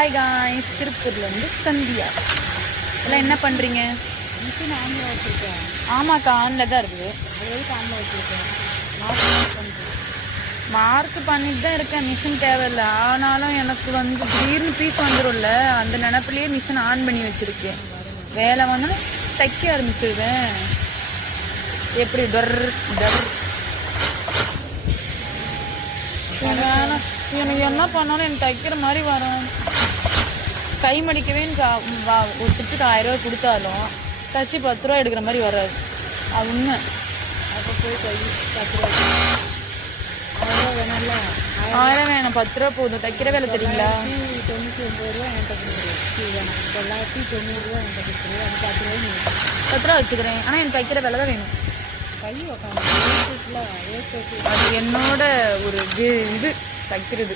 Hi guys, திருப்பூர்லேருந்து சந்தியா. எல்லாம் என்ன பண்ணுறீங்க? மிஷின் ஆன்ல வச்சுருக்கேன். ஆமாக்கா, ஆனில் தான் இருக்குது. அது வரைக்கும் ஆன்ல வச்சுருக்கேன். மார்க் பண்ணிட்டு தான் இருக்கேன். மிஷின் தேவையில்லை. ஆனாலும் எனக்கு வந்து திடீர்னு பீஸ் வந்துடும்ல, அந்த நினப்பிலேயே மிஷின் ஆன் பண்ணி வச்சுருக்கேன். வேலை வந்து தைக்க ஆரம்பிச்சிருவேன். எப்படி டொர் டொர் எனக்கு என்ன பண்ணாலும் எனக்கு தைக்கிற மாதிரி வரும். கை மடிக்கவே ஒரு திட்டுக்கு 1000 ரூபா கொடுத்தாலும் தச்சு 10 ரூபா எடுக்கிற மாதிரி வராது. அது உண்மை. அப்போ போய் கை 10 ரூபா 1000 வேணாம்ல. 1000 வேணும், 10 ரூபா போதும். தைக்கிற வேலை தெரியுங்களா? 99 ரூபா என்கிட்ட கொடுத்துருவேன். வேணாம், 990 ரூபா என்கிட்ட கொடுத்துருவேன். எனக்கு 10 ரூபாய் நீ 10 ரூபா வச்சுக்கிறேன். ஆனால் எனக்கு தைக்கிற வேலை தான் வேணும். கை உட்காந்து அது என்னோட ஒரு இது தைக்கிறது.